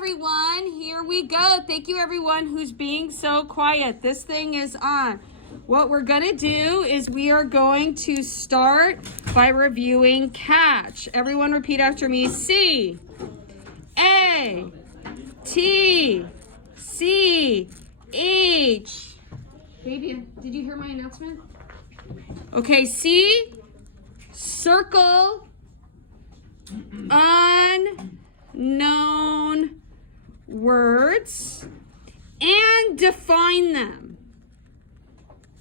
everyone. Here we go. Thank you, everyone who's being so quiet. This thing is on. What we're going to do is we are going to start by reviewing catch. Everyone repeat after me. C, A, T, C, H. Baby, did you hear my announcement? Okay, C, circle unknown words and define them.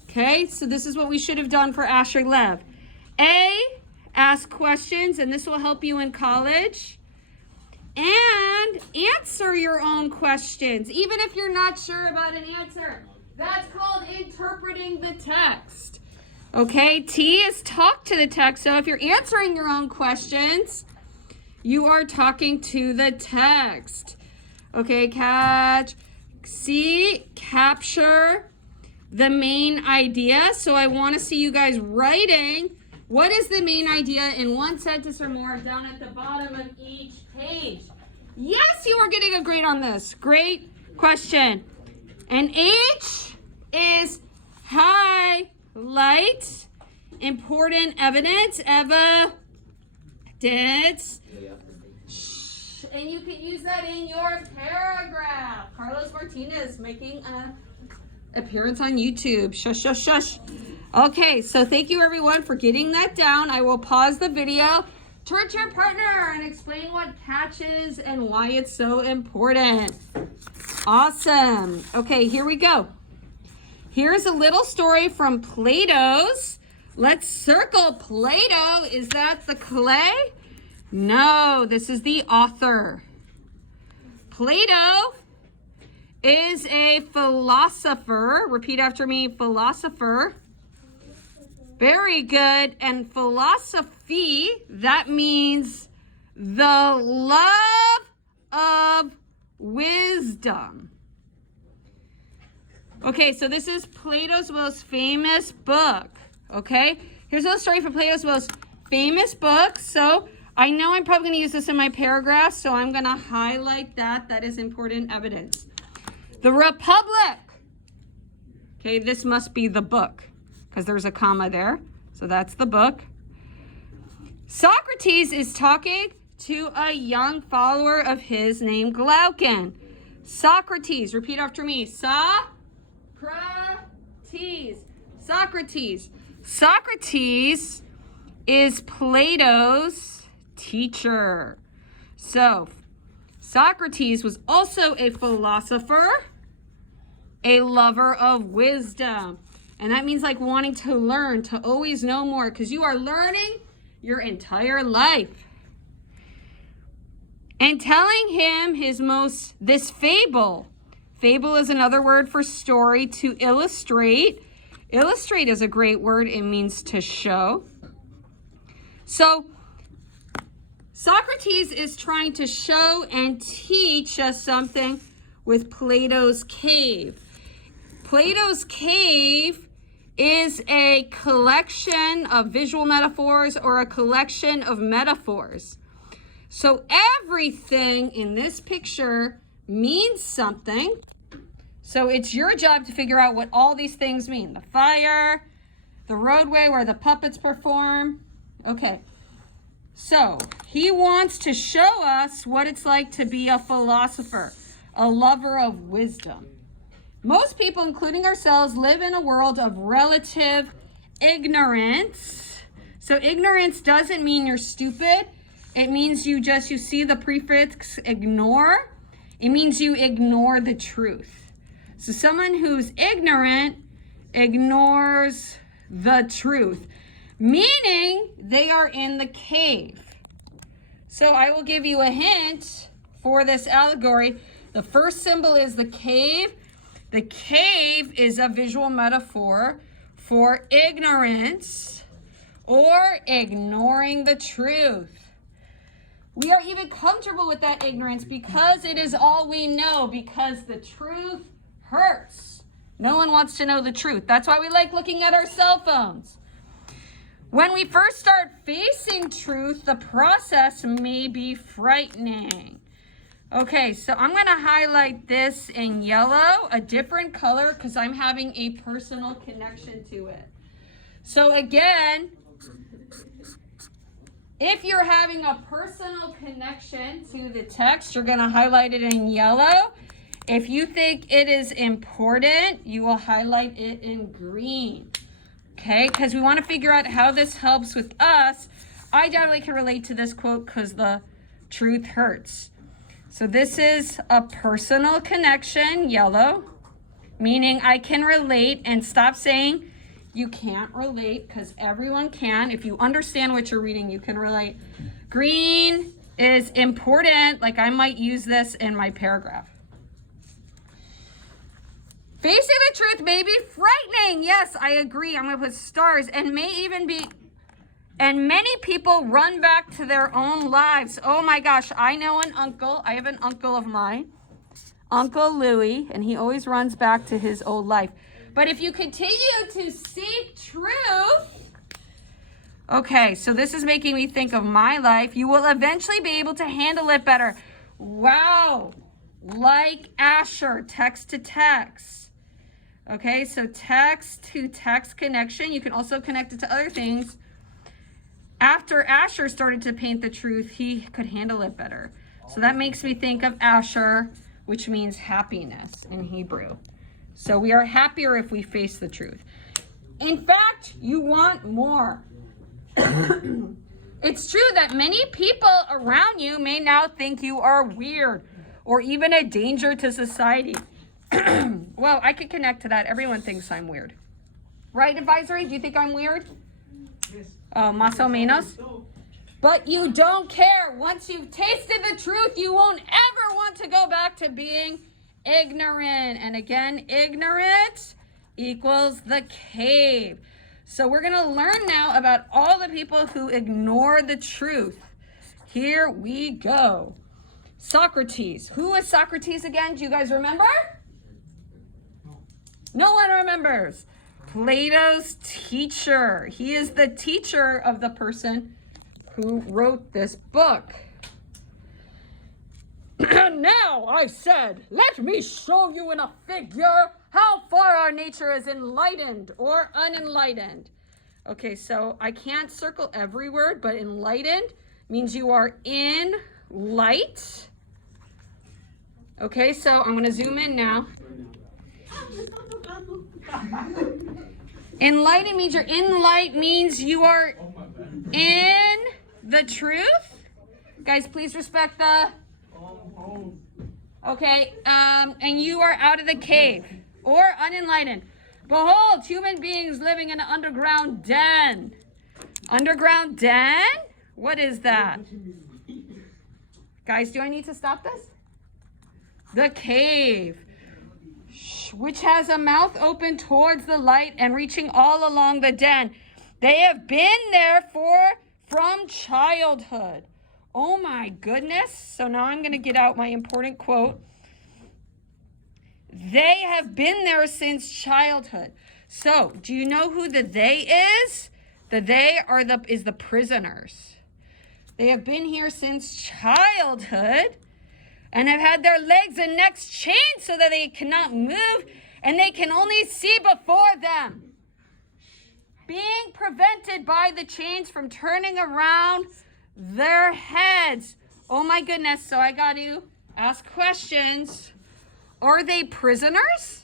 Okay, so this is what we should have done for Asher Lev. A, ask questions, and this will help you in college. And answer your own questions, even if you're not sure about an answer. That's called interpreting the text. Okay, T is talk to the text. So if you're answering your own questions, you are talking to the text. Okay, catch. C, capture the main idea. So I want to see you guys writing what is the main idea in one sentence or more down at the bottom of each page. Yes, you are getting a grade on this. Great question. And H is highlight important evidence. Evidence. And you can use that in your paragraph. Carlos Martinez making an appearance on YouTube. Shush, shush, shush. Okay, so thank you everyone for getting that down. I will pause the video, turn to your partner, and explain what catch is and why it's so important. Awesome. Okay, here we go. Here's a little story from Plato's. Let's circle Plato. Is that the clay? No, this is the author. Plato is a philosopher. Repeat after me, philosopher. Very good. And philosophy, that means the love of wisdom. Okay, so this is Plato's most famous book. Okay, here's a story from Plato's most famous book. So I know I'm probably going to use this in my paragraph, so I'm going to highlight that. That is important evidence. The Republic. Okay, this must be the book because there's a comma there. So that's the book. Socrates is talking to a young follower of his named Glaucon. Socrates, repeat after me. Socrates. Socrates. Socrates is Plato's teacher. So, Socrates was also a philosopher, a lover of wisdom. And that means like wanting to learn, to always know more, because you are learning your entire life. And telling him this fable. Fable is another word for story, to illustrate. Illustrate is a great word. It means to show. So Socrates is trying to show and teach us something with Plato's cave. Plato's cave is a collection of visual metaphors or a collection of metaphors. So everything in this picture means something. So it's your job to figure out what all these things mean. The fire, the roadway where the puppets perform. Okay. So he wants to show us what it's like to be a philosopher, a lover of wisdom. Most people, including ourselves, live in a world of relative ignorance. So ignorance doesn't mean you're stupid. It means you see the prefix ignore. It means you ignore the truth. So someone who's ignorant ignores the truth, meaning they are in the cave. So I will give you a hint for this allegory. The first symbol is the cave. The cave is a visual metaphor for ignorance or ignoring the truth. We are even comfortable with that ignorance because it is all we know, because the truth hurts. No one wants to know the truth. That's why we like looking at our cell phones. When we first start facing truth, the process may be frightening. Okay, so I'm going to highlight this in yellow, a different color, because I'm having a personal connection to it. So again, if you're having a personal connection to the text, you're going to highlight it in yellow. If you think it is important, you will highlight it in green. Okay, because we want to figure out how this helps with us. I definitely can relate to this quote because the truth hurts. So this is a personal connection, yellow, meaning I can relate, and stop saying you can't relate, because everyone can. If you understand what you're reading, you can relate. Green is important, like I might use this in my paragraph. Facing the truth may be frightening. Yes, I agree. I'm going to put stars, and may even be, and many people run back to their own lives. Oh my gosh, I know an uncle. I have an uncle of mine, Uncle Louie, and he always runs back to his old life. But if you continue to seek truth, okay, so this is making me think of my life. You will eventually be able to handle it better. Wow, like Asher, text to text. Okay, so text to text connection. You can also connect it to other things. After Asher started to paint the truth, he could handle it better. So that makes me think of Asher, which means happiness in Hebrew. So we are happier if we face the truth. In fact, you want more. It's true that many people around you may now think you are weird or even a danger to society. Well, I could connect to that. Everyone thinks I'm weird. Right, Advisory? Do you think I'm weird? Yes. Oh, más o menos. But you don't care. Once you've tasted the truth, you won't ever want to go back to being ignorant. And again, ignorant equals the cave. So we're going to learn now about all the people who ignore the truth. Here we go. Socrates. Who was Socrates again? Do you guys remember? No one remembers. Plato's teacher. He is the teacher of the person who wrote this book. Now, I said, let me show you in a figure how far our nature is enlightened or unenlightened. Okay, so I can't circle every word, but enlightened means you are in light. Okay, so I'm going to zoom in now. Enlightened means you're in light, means you are in the truth. Guys, please respect the... Okay, and you are out of the cave or unenlightened. Behold, human beings living in an underground den. Underground den? What is that? Guys, do I need to stop this? The cave, which has a mouth open towards the light and reaching all along the den. They have been there from childhood. Oh my goodness. So now I'm going to get out my important quote. They have been there since childhood. So do you know who the they is? The they is the prisoners. They have been here since childhood and have had their legs and necks chained so that they cannot move and they can only see before them. Being prevented by the chains from turning around their heads. Oh my goodness, so I got to ask questions. Are they prisoners?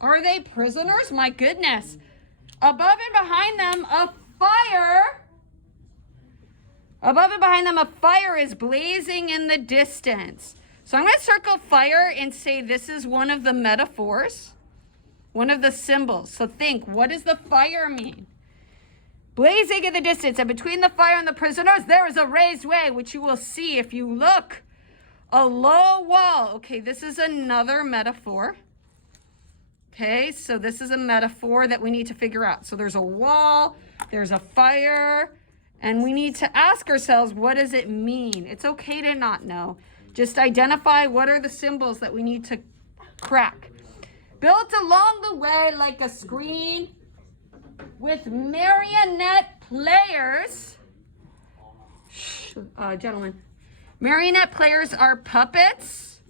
Are they prisoners? My goodness. Above and behind them, a fire. Above and behind them, a fire is blazing in the distance. So I'm going to circle fire and say this is one of the metaphors, one of the symbols. So think, what does the fire mean? Blazing in the distance, and between the fire and the prisoners, there is a raised way, which you will see if you look. A low wall. Okay, this is another metaphor. Okay, so this is a metaphor that we need to figure out. So there's a wall, there's a fire, and we need to ask ourselves, what does it mean? It's okay to not know. Just identify what are the symbols that we need to crack. Built along the way like a screen with marionette players, gentlemen, Marionette players are puppets.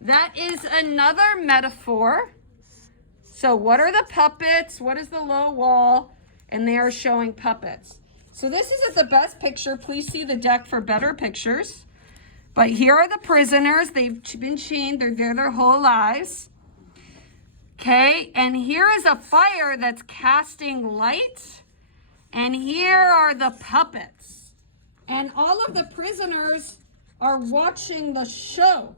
That is another metaphor. So what are the puppets? What is the low wall? And they are showing puppets. So this isn't the best picture. Please see the deck for better pictures. But here are the prisoners. They've been chained. They're there their whole lives. Okay, and here is a fire that's casting light. And here are the puppets. And all of the prisoners are watching the show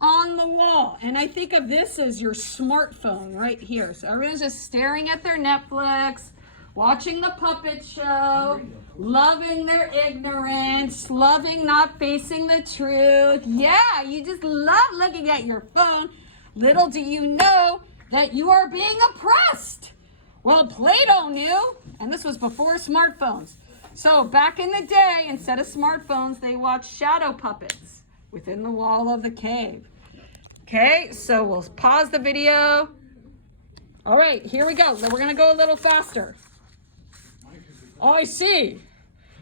on the wall. And I think of this as your smartphone right here. So everyone's just staring at their Netflix, watching the puppet show, loving their ignorance, loving not facing the truth. Yeah, you just love looking at your phone. Little do you know that you are being oppressed. Well, Plato knew, and this was before smartphones. So back in the day, instead of smartphones, they watched shadow puppets within the wall of the cave. Okay, so we'll pause the video. All right, here we go. So we're going to go a little faster. Oh, I see.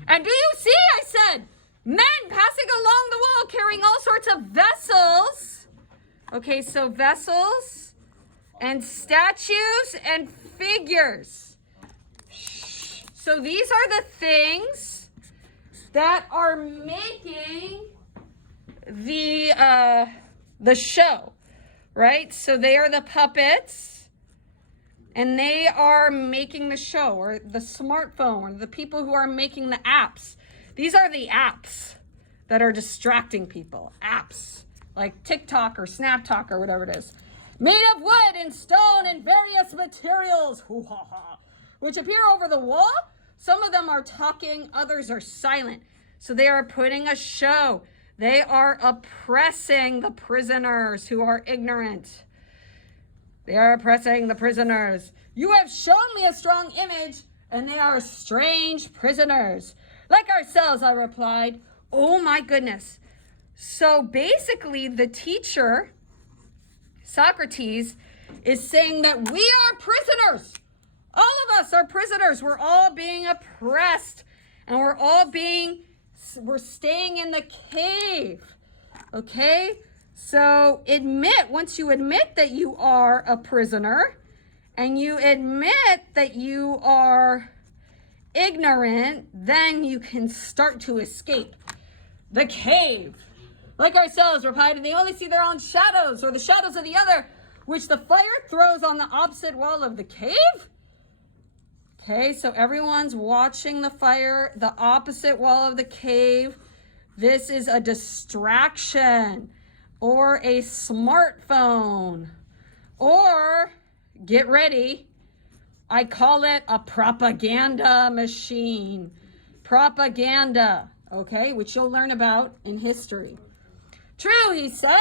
And do you see, I said, men passing along the wall carrying all sorts of vessels. Okay, so vessels and statues and figures. So these are the things that are making the show, right? So they are the puppets, and they are making the show, or the smartphone, or the people who are making the apps. These are the apps that are distracting people. Apps like TikTok or SnapTalk or whatever it is. Made of wood and stone and various materials, which appear over the wall. Some of them are talking, others are silent. So they are putting a show. They are oppressing the prisoners who are ignorant. They are oppressing the prisoners. You have shown me a strong image, and they are strange prisoners. Like ourselves, I replied. Oh my goodness. So basically, the teacher, Socrates, is saying that we are prisoners. All of us are prisoners. We're all being oppressed, and we're staying in the cave. Okay? So once you admit that you are a prisoner, and you admit that you are ignorant, then you can start to escape the cave. Like ourselves, replied, and they only see their own shadows, or the shadows of the other, which the fire throws on the opposite wall of the cave. Okay, so everyone's watching the fire, the opposite wall of the cave. This is a distraction, or a smartphone, or, get ready, I call it a propaganda machine. Propaganda, okay, which you'll learn about in history. True, he said.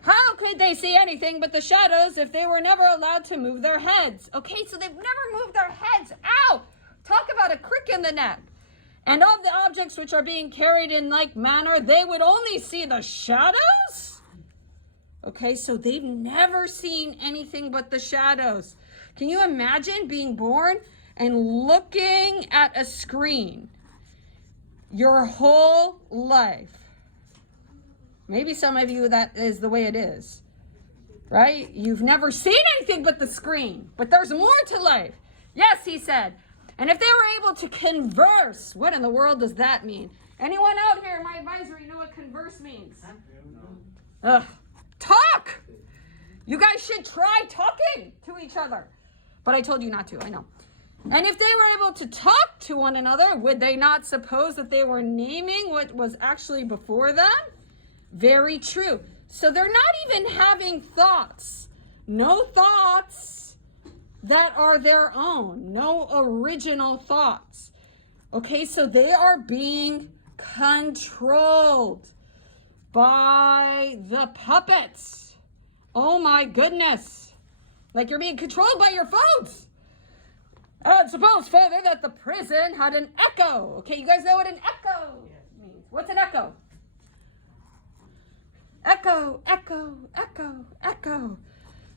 How could they see anything but the shadows if they were never allowed to move their heads? Okay, so they've never moved their heads. Ow! Talk about a crick in the neck. And of the objects which are being carried in like manner, they would only see the shadows? Okay, so they've never seen anything but the shadows. Can you imagine being born and looking at a screen your whole life? Maybe some of you, that is the way it is, right? You've never seen anything but the screen, but there's more to life. Yes, he said. And if they were able to converse, what in the world does that mean? Anyone out here in my advisory know what converse means? Talk! You guys should try talking to each other. But I told you not to, I know. And if they were able to talk to one another, would they not suppose that they were naming what was actually before them? Very true. So they're not even having thoughts. No thoughts that are their own. No original thoughts. Okay, so they are being controlled by the puppets. Oh my goodness. Like you're being controlled by your phones. Suppose further that the prison had an echo. Okay, you guys know what an echo means. What's an echo? Echo, echo, echo, echo.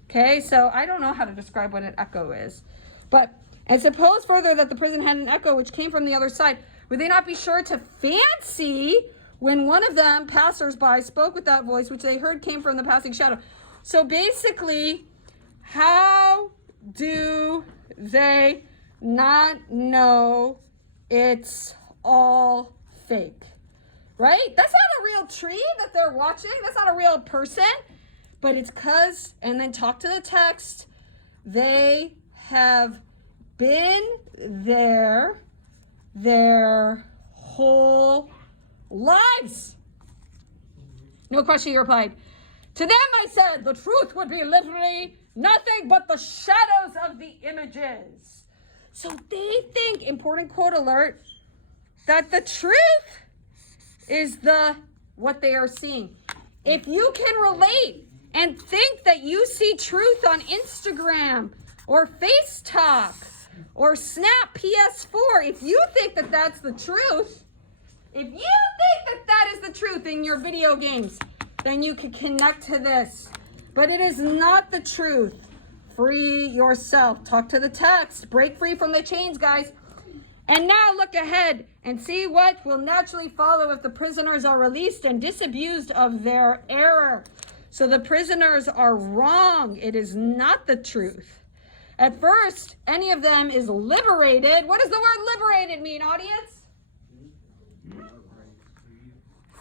Okay, so I don't know how to describe what an echo is. And suppose further that the prison had an echo which came from the other side. Would they not be sure to fancy when one of them, passersby, spoke with that voice, which they heard came from the passing shadow? So basically, how do they not know it's all fake? Right? That's not a real tree that they're watching. That's not a real person. But it's because, and then talk to the text, they have been there their whole lives. No question, he replied. To them I said, the truth would be literally nothing but the shadows of the images. So they think, important quote alert, that the truth is what they are seeing. If you can relate and think that you see truth on Instagram or FaceTalk or Snap PS4, if you think that that's the truth, if you think that that is the truth in your video games, then you can connect to this. But it is not the truth. Free yourself. Talk to the text. Break free from the chains, guys. And now look ahead and see what will naturally follow if the prisoners are released and disabused of their error. So the prisoners are wrong. It is not the truth. At first, any of them is liberated. What does the word liberated mean, audience?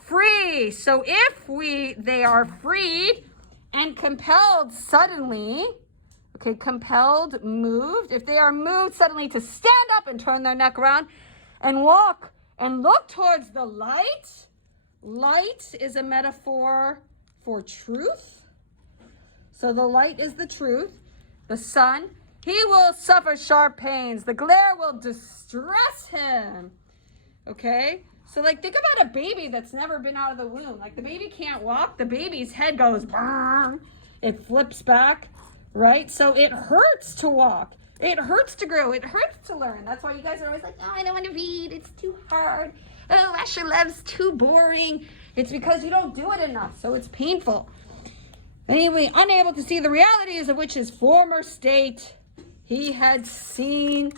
Free. So if they are freed and compelled suddenly, okay, compelled, moved. If they are moved suddenly to stand up and turn their neck around and walk and look towards the light. Light is a metaphor for truth. So the light is the truth. The sun, he will suffer sharp pains. The glare will distress him. Okay? So like think about a baby that's never been out of the womb. Like the baby can't walk. The baby's head goes, bang. It flips back. Right? So it hurts to walk. It hurts to grow. It hurts to learn. That's why you guys are always like, oh, I don't want to read. It's too hard. Oh, Asher Lev's too boring. It's because you don't do it enough. So it's painful. Anyway, unable to see the realities of which his former state, he had seen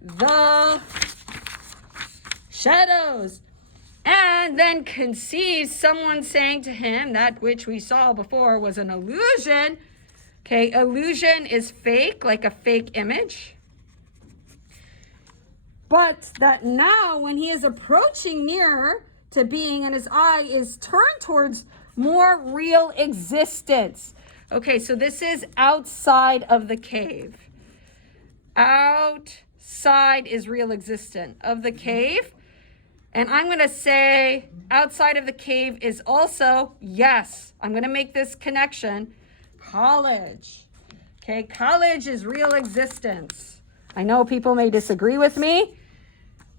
the shadows. And then conceives someone saying to him, that which we saw before was an illusion. Okay, illusion is fake, like a fake image. But that now when he is approaching nearer to being and his eye is turned towards more real existence. Okay, so this is outside of the cave. Outside is real existence of the cave. And I'm going to say outside of the cave is also, yes, I'm going to make this connection, college. Okay, college is real existence. I know people may disagree with me,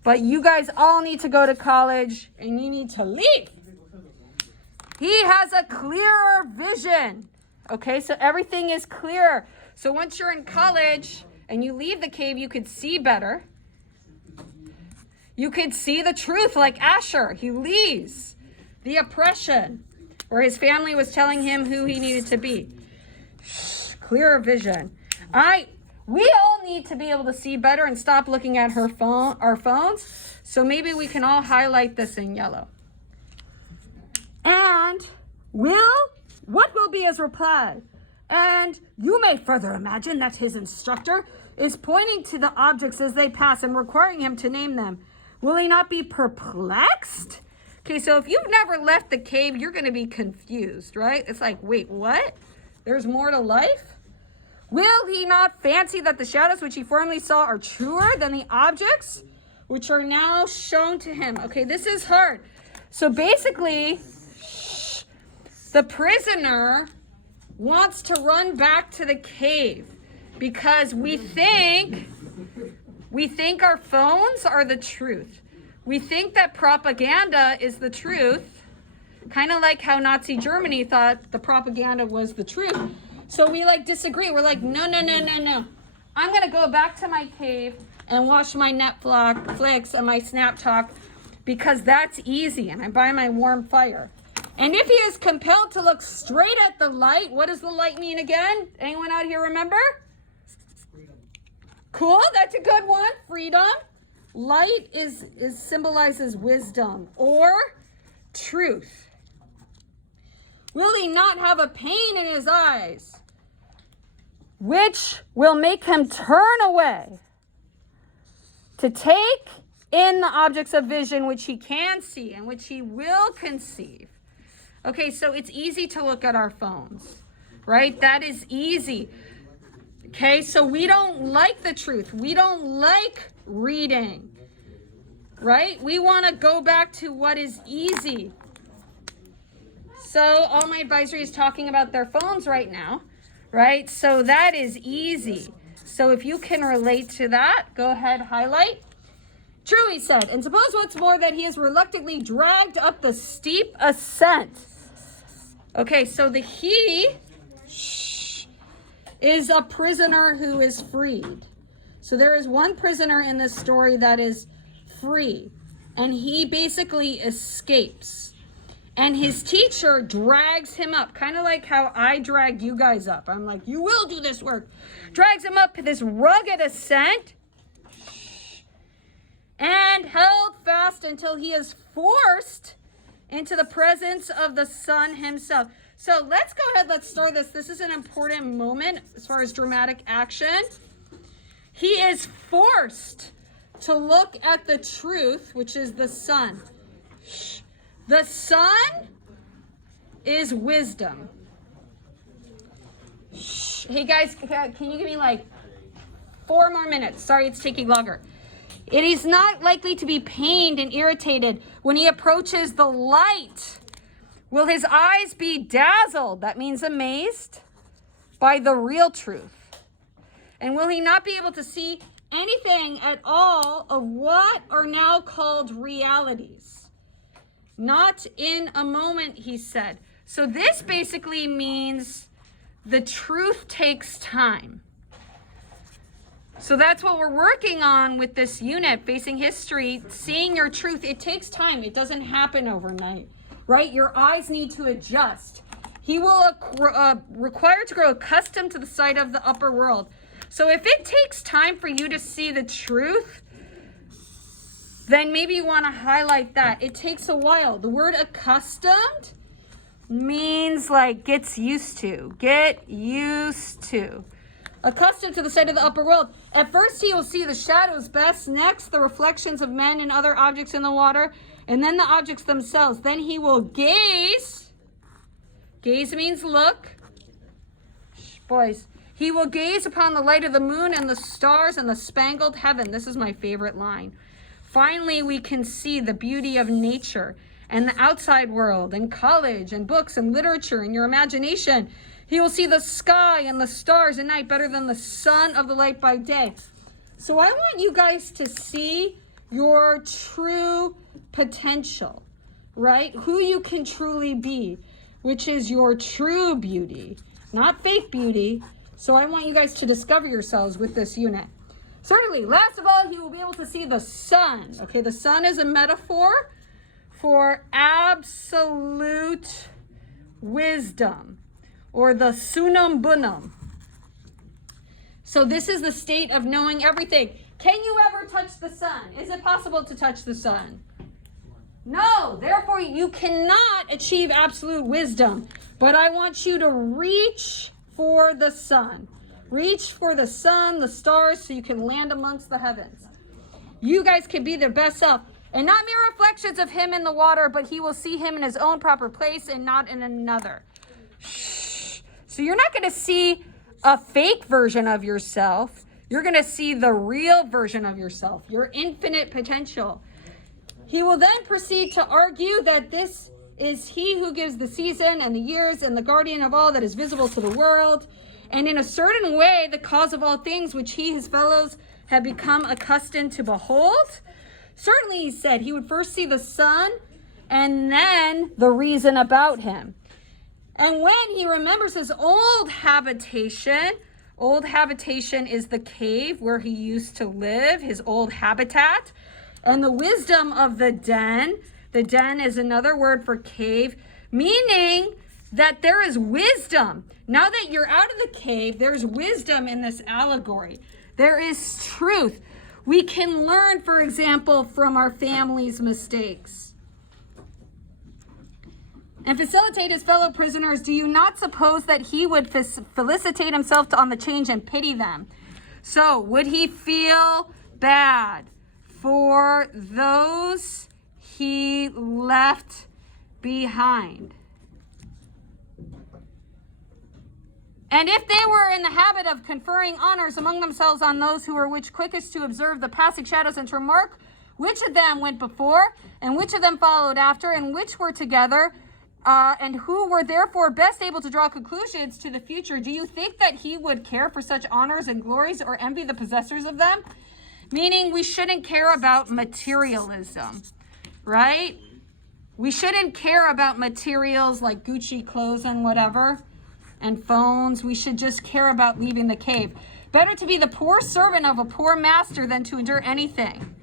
but you guys all need to go to college and you need to leave. He has a clearer vision. Okay, so everything is clear. So once you're in college and you leave the cave, you could see better. You could see the truth like Asher. He leaves the oppression where his family was telling him who he needed to be. Clearer vision. We all need to be able to see better and stop looking at our phones. So maybe we can all highlight this in yellow. And what will be his reply? And you may further imagine that his instructor is pointing to the objects as they pass and requiring him to name them. Will he not be perplexed? Okay, so if you've never left the cave, you're going to be confused, right? It's like, wait, what? There's more to life? Will he not fancy that the shadows which he formerly saw are truer than the objects which are now shown to him? Okay, this is hard. So basically, the prisoner wants to run back to the cave because we think our phones are the truth. We think that propaganda is the truth, kind of like how Nazi Germany thought the propaganda was the truth. So we disagree. We're like, no. I'm going to go back to my cave and watch my Netflix and my Snap Talk because that's easy and I'm by my warm fire. And if he is compelled to look straight at the light, what does the light mean again? Anyone out here remember? Freedom. Cool, that's a good one. Freedom. Light symbolizes wisdom or truth. Will he not have a pain in his eyes, which will make him turn away to take in the objects of vision which he can see and which he will conceive? Okay, so it's easy to look at our phones, right? That is easy. Okay, so we don't like the truth. We don't like reading, right? We want to go back to what is easy. So all my advisory is talking about their phones right now, right? So that is easy. So if you can relate to that, go ahead, highlight. True, he said, and suppose what's more that he is reluctantly dragged up the steep ascent. Okay, so the he is a prisoner who is freed. So there is one prisoner in this story that is free, and he basically escapes. And his teacher drags him up, kind of like how I dragged you guys up. I'm like, you will do this work. Drags him up this rugged ascent and held fast until he is forced into the presence of the Son himself. So let's go ahead, let's start this. This is an important moment as far as dramatic action. He is forced to look at the truth, which is the Son. The Son is wisdom. Hey guys, can you give me like 4 more minutes? Sorry, it's taking longer. It is not likely to be pained and irritated when he approaches the light. Will his eyes be dazzled, that means amazed, by the real truth? And will he not be able to see anything at all of what are now called realities? Not in a moment, he said. So this basically means the truth takes time. So that's what we're working on with this unit, Facing History, seeing your truth. It takes time. It doesn't happen overnight, right? Your eyes need to adjust. He will require to grow accustomed to the sight of the upper world. So if it takes time for you to see the truth, then maybe you want to highlight that. It takes a while. The word accustomed means like gets used to. Get used to. Accustomed to the sight of the upper world. At first he will see the shadows best, next the reflections of men and other objects in the water, and then the objects themselves. Then he will gaze. Gaze means look. Boys. He will gaze upon the light of the moon and the stars and the spangled heaven. This is my favorite line. Finally, we can see the beauty of nature and the outside world and college and books and literature and your imagination. He will see the sky and the stars at night better than the sun of the light by day. So I want you guys to see your true potential, right? Who you can truly be, which is your true beauty, not fake beauty. So I want you guys to discover yourselves with this unit. Certainly, last of all, he will be able to see the sun. Okay, the sun is a metaphor for absolute wisdom, or the sunum bunum. So this is the state of knowing everything. Can you ever touch the sun? Is it possible to touch the sun? No, therefore you cannot achieve absolute wisdom. But I want you to reach for the sun. Reach for the sun, the stars, so you can land amongst the heavens. You guys can be their best self. And not mere reflections of him in the water, but he will see him in his own proper place and not in another. Shh. So you're not going to see a fake version of yourself. You're going to see the real version of yourself, your infinite potential. He will then proceed to argue that this is he who gives the season and the years and the guardian of all that is visible to the world. And in a certain way, the cause of all things which he, his fellows, have become accustomed to behold. Certainly, he said, he would first see the sun and then the reason about him. And when he remembers his old habitation is the cave where he used to live, his old habitat, and the wisdom of the den is another word for cave, meaning that there is wisdom. Now that you're out of the cave, there's wisdom in this allegory. There is truth. We can learn, for example, from our family's mistakes. And facilitate his fellow prisoners. Do you not suppose that he would felicitate himself on the change and pity them? So, would he feel bad for those he left behind? And if they were in the habit of conferring honors among themselves on those who were quickest to observe the passing shadows and to remark which of them went before and which of them followed after and which were together, and who were therefore best able to draw conclusions to the future, do you think that he would care for such honors and glories or envy the possessors of them? Meaning we shouldn't care about materialism, right? We shouldn't care about materials like Gucci clothes and whatever, and phones. We should just care about leaving the cave. Better to be the poor servant of a poor master than to endure anything,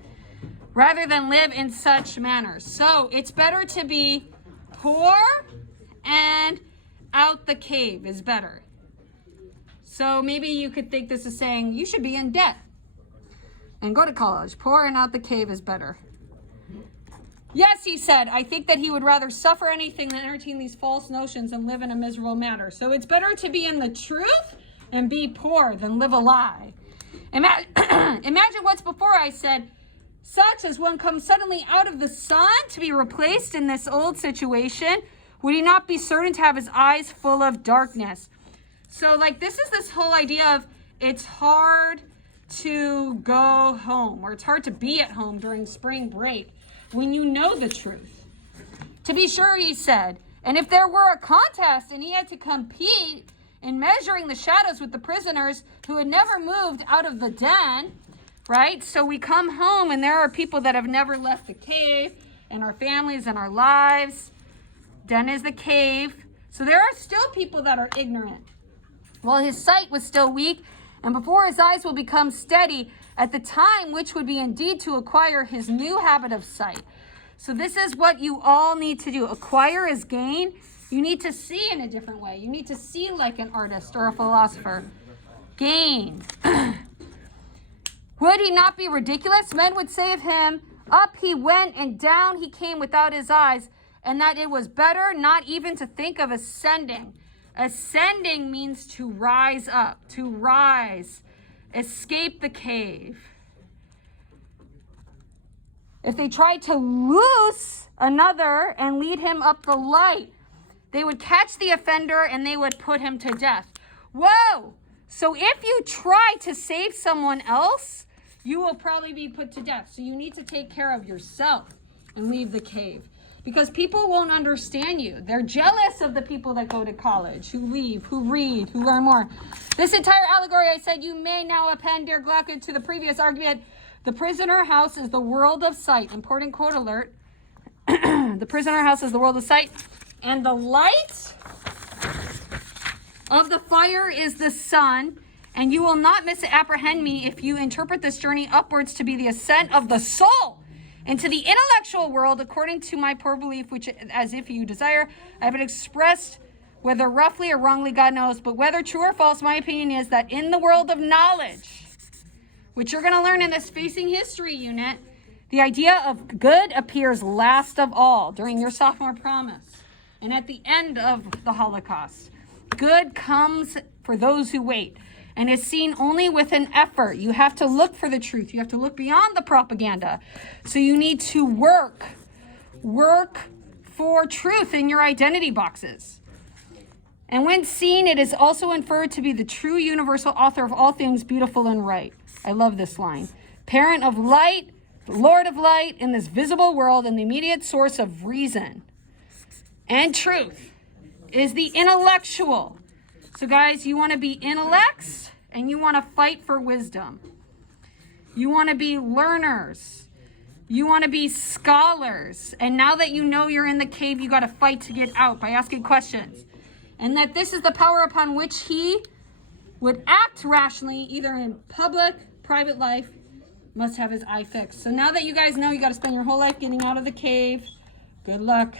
rather than live in such manners. So it's better to be poor and out the cave is better. So maybe you could think this is saying you should be in debt and go to college. Poor and out the cave is better. Yes, he said, I think that he would rather suffer anything than entertain these false notions and live in a miserable manner. So it's better to be in the truth and be poor than live a lie. Imagine what's before I said, such as one comes suddenly out of the sun to be replaced in this old situation, would he not be certain to have his eyes full of darkness? So this is this whole idea of it's hard to go home, or it's hard to be at home during spring break when you know the truth. To be sure, he said, and if there were a contest and he had to compete in measuring the shadows with the prisoners who had never moved out of the den, right? So we come home and there are people that have never left the cave, and our families and our lives. Den is the cave. So there are still people that are ignorant. Well, his sight was still weak, and before his eyes will become steady at the time which would be indeed to acquire his new habit of sight. So this is what you all need to do. Acquire is gain. You need to see in a different way. You need to see like an artist or a philosopher. Gain. Would he not be ridiculous? Men would say of him, up he went and down he came without his eyes, and that it was better not even to think of ascending. Ascending means to rise up, to rise, escape the cave. If they tried to loose another and lead him up the light, they would catch the offender and they would put him to death. Whoa! So if you try to save someone else, you will probably be put to death. So you need to take care of yourself and leave the cave, because people won't understand you. They're jealous of the people that go to college, who leave, who read, who learn more. This entire allegory, I said, you may now append, dear Glocken, to the previous argument. The prisoner house is the world of sight. Important quote alert. The prisoner house is the world of sight. And the light of the fire is the sun. And you will not misapprehend me if you interpret this journey upwards to be the ascent of the soul into the intellectual world, according to my poor belief, which, as if you desire, I have expressed, whether roughly or wrongly, God knows, but whether true or false, my opinion is that in the world of knowledge, which you're going to learn in this Facing History unit, the idea of good appears last of all during your sophomore promise and at the end of the Holocaust. Good comes for those who wait and is seen only with an effort. You have to look for the truth. You have to look beyond the propaganda. So you need to work for truth in your identity boxes. And when seen, it is also inferred to be the true universal author of all things beautiful and right. I love this line. Parent of light, the Lord of light in this visible world, and the immediate source of reason and truth is the intellectual. So guys, you want to be intellects and you want to fight for wisdom. You want to be learners. You want to be scholars. And now that you know you're in the cave, you got to fight to get out by asking questions. And that this is the power upon which he would act rationally, either in public, private life, must have his eye fixed. So now that you guys know, you got to spend your whole life getting out of the cave. Good luck.